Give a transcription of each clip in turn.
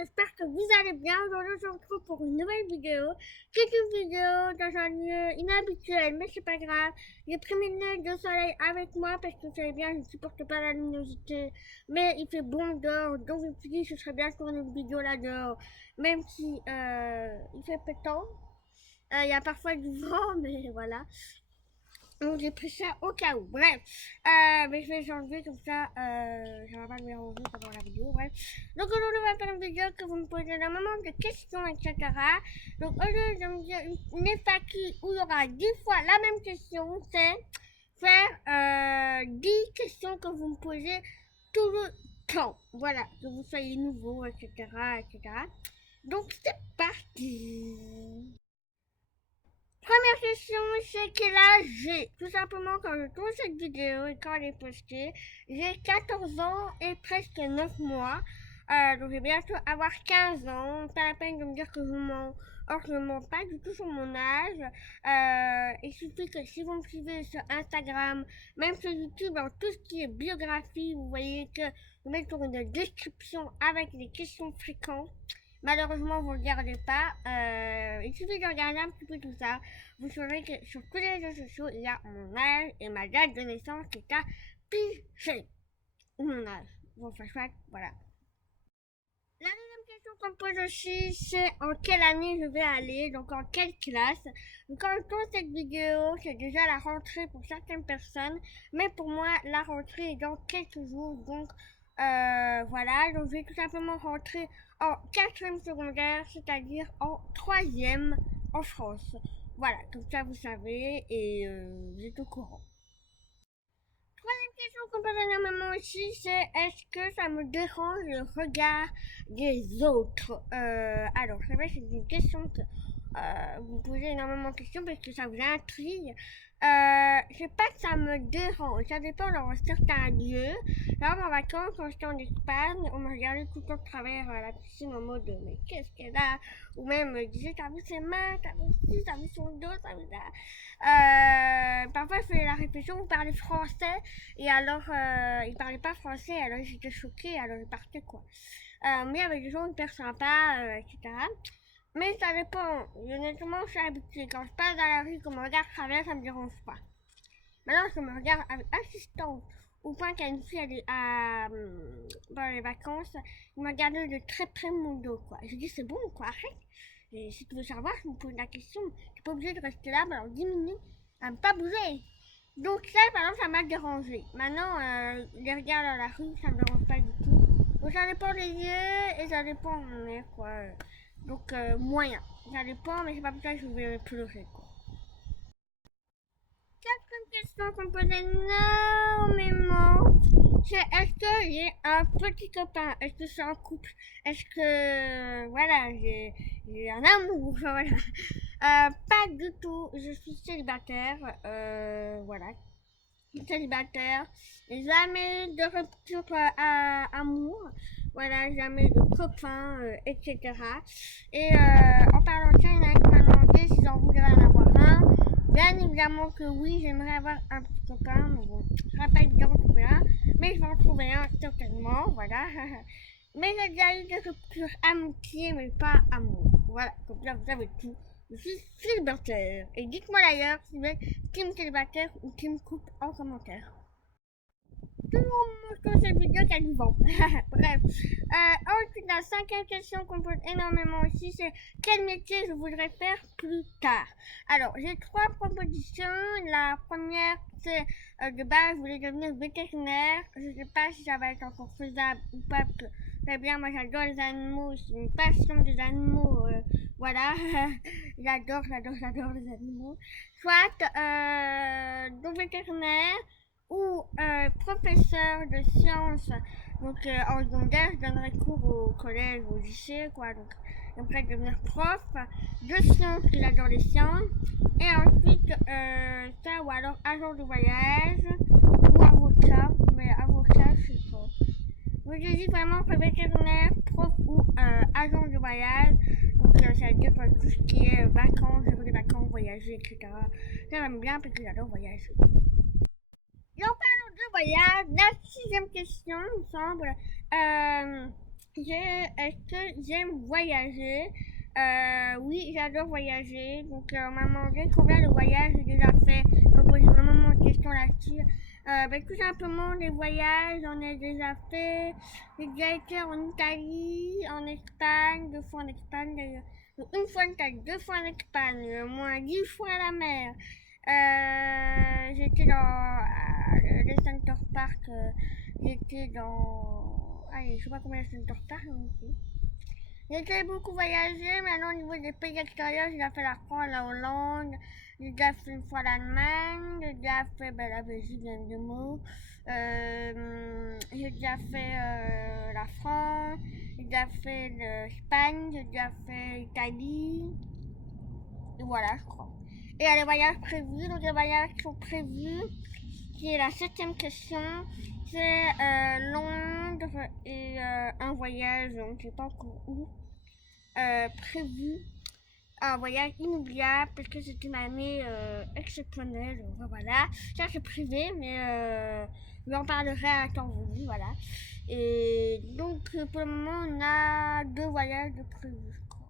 j'espère que vous allez bien. Aujourd'hui, je vous retrouve pour une nouvelle vidéo. C'est une vidéo dans un lieu inhabituel, mais c'est pas grave. J'ai pris mes lunettes de soleil avec moi parce que vous savez bien, je ne supporte pas la luminosité. Mais il fait bon dehors, donc je me suis dit que ce serait bien de tourner une vidéo là dehors. Même si il fait pétant. Il y a parfois du vent, mais voilà. Donc j'ai pris ça au cas où. Bref, mais je vais changer comme ça. Je vais pas le mélanger pendant la vidéo. Bref. Donc aujourd'hui, on va faire une vidéo que vous me posez énormément de questions, etc. Donc aujourd'hui, je vais me dire une FAQ où il y aura 10 fois la même question. C'est faire 10 questions que vous me posez tout le temps. Voilà, que vous soyez nouveau, etc. etc. Donc c'est parti. Première question, c'est quel âge j'ai? Tout simplement, quand je tourne cette vidéo et quand elle est postée, j'ai 14 ans et presque 9 mois. Donc je vais bientôt avoir 15 ans. Pas la peine de me dire que je mens. Or, je ne mens pas du tout sur mon âge. Il suffit que si vous me suivez sur Instagram, même sur YouTube, dans tout ce qui est biographie, vous voyez que je mets sur une description avec des questions fréquentes. Malheureusement, vous ne regardez pas. Il suffit de regarder un petit peu tout ça. Vous saurez que sur tous les réseaux sociaux, il y a mon âge et ma date de naissance qui est affichée. Ou mon âge. Bon, enfin, chouette, voilà. La deuxième question qu'on me pose aussi, c'est en quelle année je vais aller, donc en quelle classe. Donc quand je tourne cette vidéo, c'est déjà la rentrée pour certaines personnes, mais pour moi, la rentrée est dans quelques jours, donc voilà, donc je vais tout simplement rentrer en quatrième secondaire, c'est-à-dire en troisième en France. Voilà, comme ça vous savez et vous êtes au courant. Troisième question qu'on pose énormément aussi, c'est est-ce que ça me dérange le regard des autres? Alors, c'est vrai, c'est une question que vous me posez énormément de questions parce que ça vous intrigue. C'est pas que ça me dérange, ça dépend dans certains lieux. Là, en vacances, quand j'étais en Espagne, on me regardait tout le temps de travers la piscine en mode mais qu'est-ce qu'elle a? Ou même disait t'as vu ses mains, t'as vu ci, t'as vu son dos, t'as vu ça. Parfois, je faisais la réflexion, vous parlez français, et alors ils parlaient pas français, alors j'étais choquée, alors ils partaient quoi. Mais il y avait des gens hyper sympas, etc. Mais ça dépend. Honnêtement, je suis habituée. Quand je passe dans la rue, qu'on me regarde travers, ça me dérange pas. Maintenant, je me regarde avec assistante. Au point qu'il y a une fille, elle est dans les vacances, il m'a regardé de très près mon dos, quoi. Je dis, c'est bon, quoi, arrête. Et si tu veux savoir, je me pose la question. Tu n'es pas obligé de rester là pendant 10 minutes à ne pas bouger. Donc ça, par exemple, ça m'a dérangé. Maintenant, les regards dans la rue, ça me dérange pas du tout. Donc ça dépend des lieux et ça dépend où on est, quoi. Donc moyen. Ça dépend, mais c'est pas pour ça que je vais pleurer, quoi. Quatrième question qu'on pose énormément, c'est est-ce que j'ai un petit copain? Est-ce que je suis en couple? Est-ce que, voilà, j'ai un amour? Voilà. Pas du tout. Je suis célibataire. Voilà. Célibataire. Jamais de rupture amour. Voilà, jamais de copain, etc. Et en parlant de ça, il y en a qui m'a demandé si j'en voudrais en avoir un. Bien évidemment que oui, j'aimerais avoir un petit copain, mais bon, je ne vais pas évidemment trouver un, mais je vais en trouver un certainement, voilà. Mais j'ai déjà eu des ruptures amitié, mais pas amour. Voilà, comme ça vous savez tout. Je suis célibataire. Et dites-moi d'ailleurs si vous êtes team célibataire ou team couple en commentaire. Tout le monde montre que cette vidéo qui a du vent. Bref. Ensuite, la cinquième question qu'on pose énormément aussi, c'est quel métier je voudrais faire plus tard. Alors, j'ai trois propositions. La première, c'est de base, je voulais devenir vétérinaire. Je ne sais pas si ça va être encore faisable ou pas. Très bien, moi j'adore les animaux, c'est une passion des animaux. Voilà, j'adore les animaux. Soit donc vétérinaire ou professeur de sciences. Donc en secondaire, je donnerais cours au collège, au lycée, quoi. Donc j'aimerais devenir prof de sciences, que j'adore les sciences. Et ensuite, ça, ou alors agent de voyage, ou avocat. Mais avocat, je sais pas. Donc j'hésite vraiment entre vétérinaire, prof ou agent de voyage. Donc ça veut dire tout ce qui est vacances, jours de vacances, voyager, etc. J'aime bien parce que j'adore voyager. Et en parlant de voyage, la sixième question, il me semble. Est-ce que j'aime voyager? Oui, j'adore voyager. Donc, on m'a demandé combien de voyages j'ai déjà fait. Donc, j'ai vraiment mon question là-dessus. Tout simplement, les voyages, j'en ai déjà fait. J'ai déjà été en Italie, en Espagne, 2 fois en Espagne d'ailleurs. Donc, une fois en Italie, 2 fois en Espagne, au moins 10 fois à la mer. J'étais dans le Center Park. J'étais dans. Allez, je sais pas combien de Center Park non plus. J'ai déjà beaucoup voyagé, maintenant au niveau des pays extérieurs, j'ai déjà fait la France, la Hollande, j'ai déjà fait une fois l'Allemagne, j'ai déjà fait la Belgique, bien de mots. J'ai déjà fait la France, j'ai déjà fait l'Espagne, j'ai déjà fait l'Italie. Et voilà, je crois. Et il y a les voyages prévus, donc les voyages qui sont prévus, qui est la 7e question, c'est Londres et un voyage, on ne sait pas encore où, prévu. Un voyage inoubliable parce que c'était une année exceptionnelle. Donc, voilà, ça c'est privé, mais j'en parlerai à temps voulu, voilà. Et donc pour le moment, on a 2 voyages de prévus, je crois,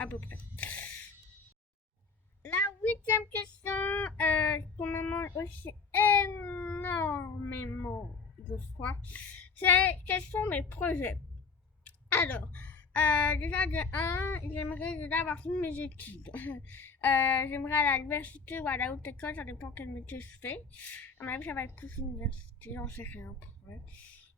à peu près. La 8e question, qu'on me demande aussi énormément de fois, c'est quels sont mes projets. Alors, déjà de 1, j'aimerais déjà avoir fini mes études. J'aimerais aller à l'université ou à la haute école, ça dépend quel métier je fais. À mon avis, ça va être plus l'université, j'en sais rien pour vrai.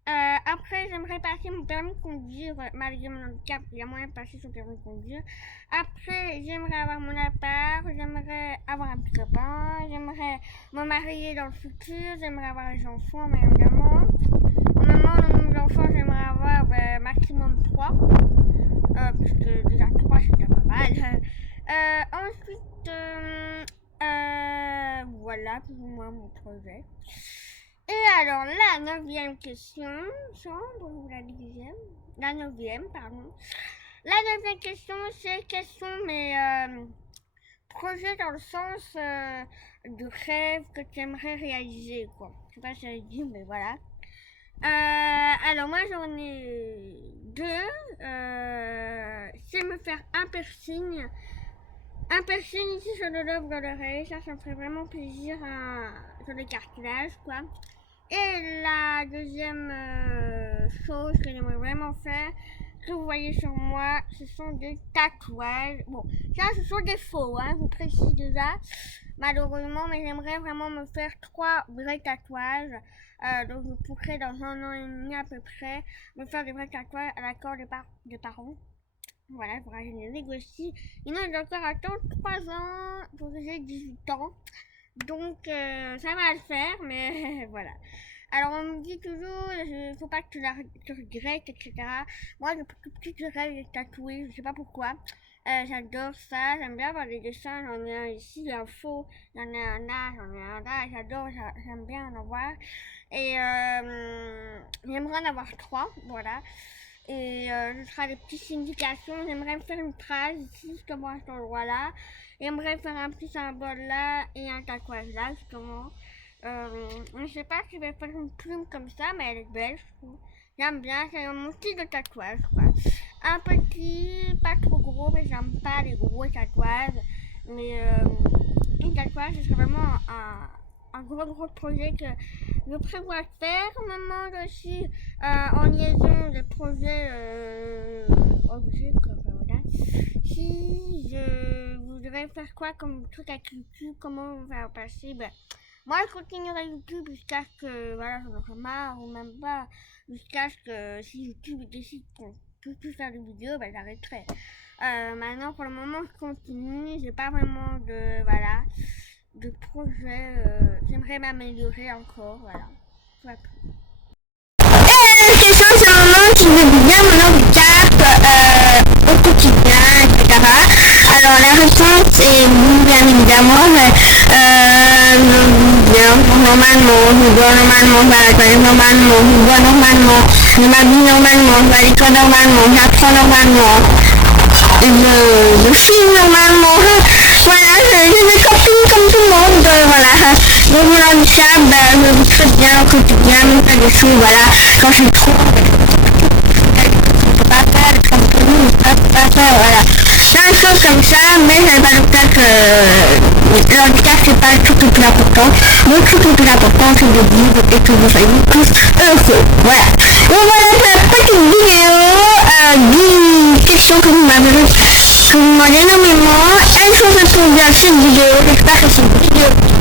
Après, j'aimerais passer mon permis de conduire, malgré mon handicap, il y a moyen de passer son permis de conduire. Après, j'aimerais avoir mon appart, j'aimerais avoir un petit copain, j'aimerais me marier dans le futur, j'aimerais avoir des enfants, mais évidemment. Au moment le nombre d'enfants, j'aimerais avoir maximum 3, puisque déjà 3 c'est déjà pas mal. Ensuite, voilà plus ou moins mon projet. Et alors, la 9e question, chambre ou la 10e? La 9e, pardon. La 9e question, c'est quels sont mes projets dans le sens de rêve que tu aimerais réaliser, quoi. Je sais pas si ça dit, mais voilà. Alors, moi j'en ai 2. C'est me faire un piercing. Un piercing ici sur le lobe de l'oreille, ça me ferait vraiment plaisir sur le cartilage, quoi. Et la deuxième chose que j'aimerais vraiment faire, que vous voyez sur moi, ce sont des tatouages. Bon, ça ce sont des faux, hein, je vous précise déjà, malheureusement, mais j'aimerais vraiment me faire 3 vrais tatouages. Donc je pourrais dans 1 an et demi à peu près me faire des vrais tatouages à l'accord des parents. Voilà, il faudra que je les négocie. Sinon, je dois encore attendre 3 ans pour que j'ai 18 ans. Donc, ça va le faire, mais voilà. Alors, on me dit toujours, il faut pas que tu regrettes, etc. Moi, depuis tout petit, je rêve d'être tatouée, je sais pas pourquoi. J'adore ça, j'aime bien avoir des dessins, j'en ai un ici, un faux, j'en ai un là, j'en ai un là, j'adore, j'aime bien en avoir. Et j'aimerais en avoir 3, voilà. Et ce sera des petites indications, j'aimerais me faire une phrase ici, justement à cet endroit-là. J'aimerais faire un petit symbole là et un tatouage là, justement. Je sais pas si je vais faire une plume comme ça, mais elle est belle, je trouve. J'aime bien, c'est mon style de tatouage, quoi. Un petit, pas trop gros, mais j'aime pas les gros tatouages. Mais un tatouage, ce serait vraiment un gros projet que je prévois de faire. On me demande aussi en liaison des projets objets, quoi, voilà. Si je voudrais faire quoi comme truc avec YouTube, comment on va passer, moi je continuerai YouTube jusqu'à ce que voilà, j'en aurai marre, ou même pas, jusqu'à ce que si YouTube décide qu'on peut plus faire de vidéos, j'arrêterai. Maintenant pour le moment je continue, j'ai pas vraiment de projet, j'aimerais m'améliorer encore, voilà. Voilà. Question c'est un moment qui veut bien mon handicap au quotidien, etc. Alors la réponse est oui, bien évidemment, mais normalement, je dois normalement, je vais à l'école normalement, je bois normalement, je m'habille normalement, je vais à l'école normalement, j'apprends normalement, je filme normalement, voilà, j'ai des copines comme tout le monde, voilà. Donc mon handicap, je vis très bien au quotidien, je fais des choses, voilà, quand je suis trop, Le handicap, c'est pas le truc le plus important. Le truc le plus important, c'est de vivre et que vous soyez tous heureux. Voilà. Donc voilà pour la petite vidéo. 10 questions que vous m'avez demandé énormément. Elles sont répondues à cette vidéo. J'espère que cette vidéo